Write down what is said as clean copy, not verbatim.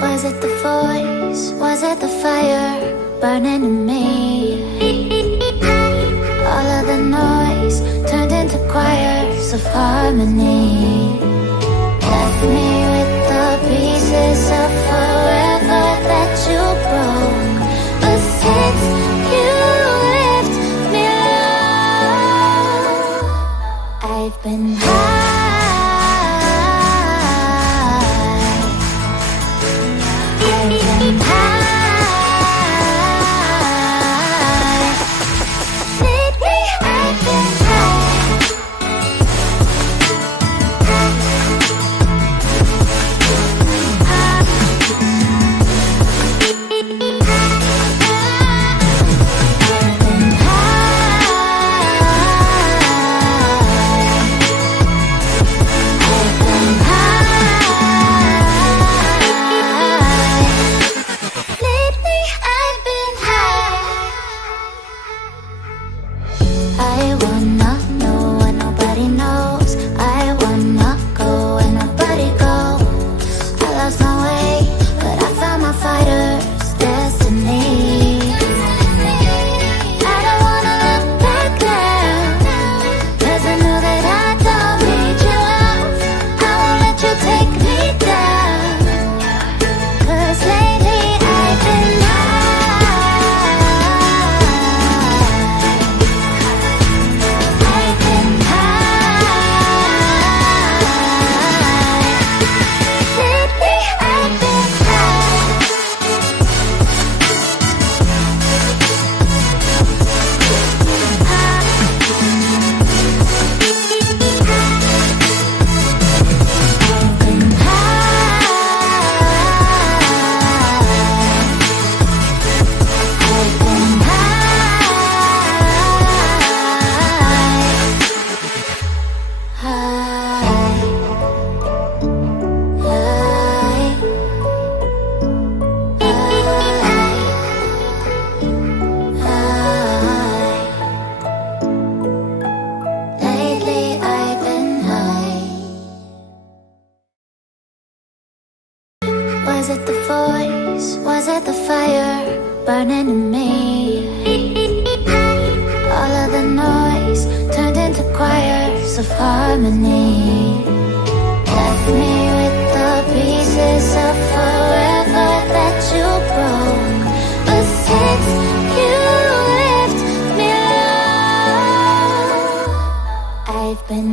Was it the voice? Was it the fire burning in me? All of the noise turned into choirs of harmony. Left me with the pieces of forever that you broke. But since you left me alone, I've been high. Was it the voice? Was it the fire burning in me? All of the noise turned into choirs of harmony. Left me with the pieces of forever that you broke. But since you left me alone, I've been